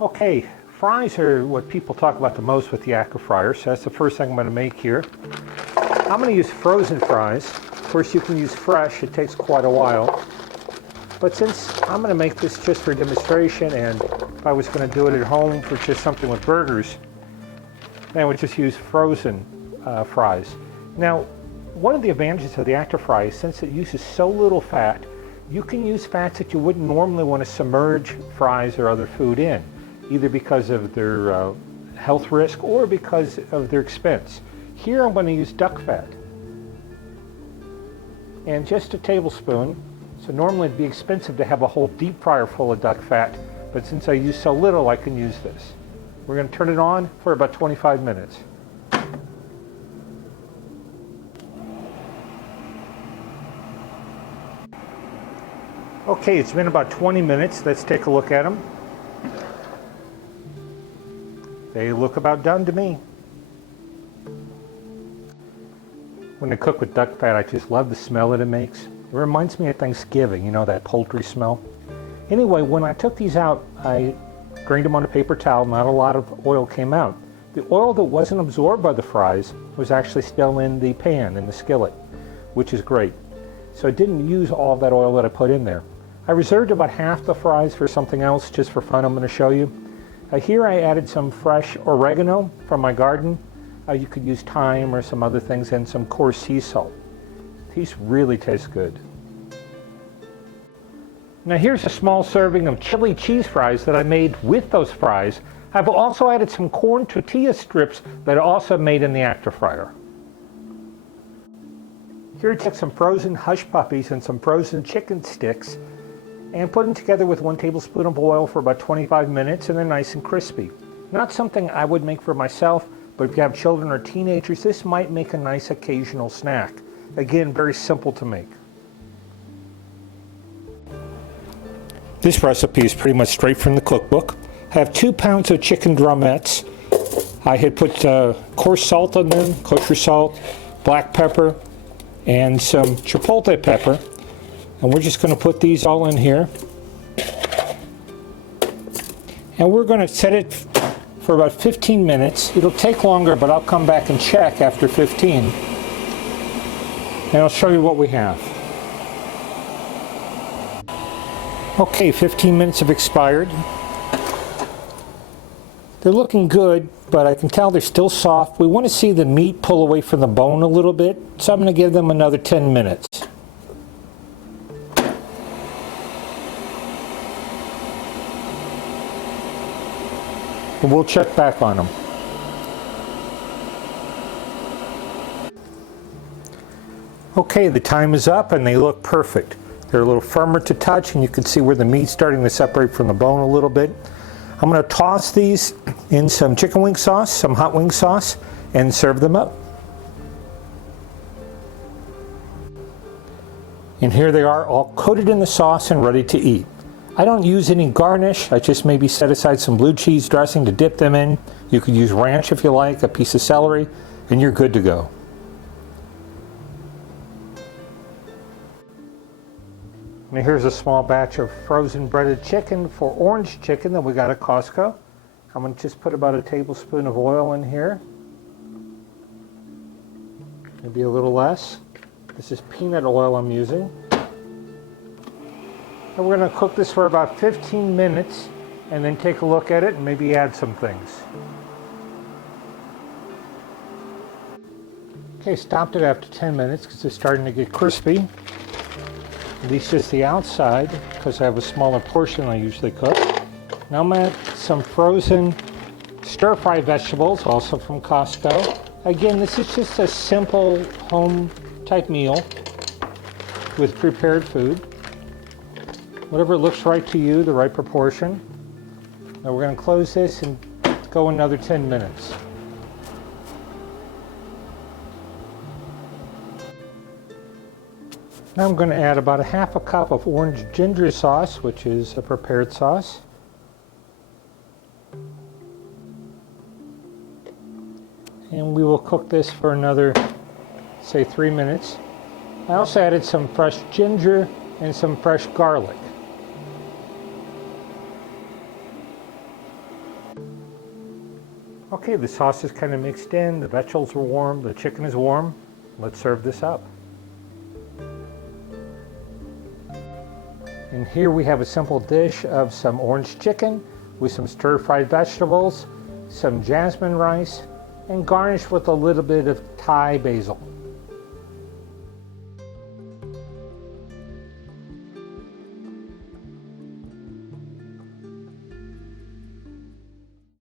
Okay, fries are what people talk about the most with the ActiFryer, so that's the first thing I'm going to make here. I'm going to use frozen fries. Of course, you can use fresh, it takes quite a while. But since I'm going to make this just for demonstration, and if I was going to do it at home for just something with burgers, then I would just use frozen fries. Now, one of the advantages of the ActiFryer is since it uses so little fat, you can use fats that you wouldn't normally want to submerge fries or other food in, either because of their health risk or because of their expense. Here I'm going to use duck fat. And just a tablespoon. So normally it'd be expensive to have a whole deep fryer full of duck fat, but since I use so little, I can use this. We're going to turn it on for about 25 minutes. Okay, it's been about 20 minutes. Let's take a look at them. They look about done to me. When I cook with duck fat, I just love the smell that it makes. It reminds me of Thanksgiving, you know, that poultry smell. Anyway, when I took these out, I drained them on a paper towel. Not a lot of oil came out. The oil that wasn't absorbed by the fries was actually still in the pan, in the skillet, which is great. So I didn't use all that oil that I put in there. I reserved about half the fries for something else, just for fun I'm going to show you. Here I added some fresh oregano from my garden. You could use thyme or some other things, and some coarse sea salt. These really taste good. Now here's a small serving of chili cheese fries that I made with those fries. I've also added some corn tortilla strips that I also made in the ActiFryer. Here I took some frozen hush puppies and some frozen chicken sticks and put them together with 1 tablespoon of oil for about 25 minutes, and they're nice and crispy. Not something I would make for myself, but if you have children or teenagers, this might make a nice occasional snack. Again, very simple to make. This recipe is pretty much straight from the cookbook. I have 2 pounds of chicken drumettes. I had put coarse salt on them, kosher salt, black pepper, and some chipotle pepper. And we're just going to put these all in here. And we're going to set it for about 15 minutes. It'll take longer, but I'll come back and check after 15. And I'll show you what we have. Okay, 15 minutes have expired. They're looking good, but I can tell they're still soft. We want to see the meat pull away from the bone a little bit, so I'm going to give them another 10 minutes. And we'll check back on them. Okay, the time is up and they look perfect. They're a little firmer to touch, and you can see where the meat's starting to separate from the bone a little bit. I'm going to toss these in some chicken wing sauce, some hot wing sauce, and serve them up. And here they are, all coated in the sauce and ready to eat. I don't use any garnish. I just maybe set aside some blue cheese dressing to dip them in. You could use ranch if you like, a piece of celery, and you're good to go. Now here's a small batch of frozen breaded chicken for orange chicken that we got at Costco. I'm going to just put about a tablespoon of oil in here. Maybe a little less. This is peanut oil I'm using. And we're going to cook this for about 15 minutes and then take a look at it and maybe add some things. Okay, stopped it after 10 minutes because it's starting to get crispy. At least just the outside, because I have a smaller portion than I usually cook. Now I'm going to add some frozen stir-fry vegetables, also from Costco. Again, this is just a simple home type meal with prepared food. Whatever looks right to you, the right proportion. Now we're going to close this and go another 10 minutes. Now I'm going to add about a half a cup of orange ginger sauce, which is a prepared sauce. And we will cook this for another, say, 3 minutes. I also added some fresh ginger and some fresh garlic. Okay, the sauce is kind of mixed in, the vegetables are warm, the chicken is warm. Let's serve this up. And here we have a simple dish of some orange chicken with some stir-fried vegetables, some jasmine rice, and garnished with a little bit of Thai basil.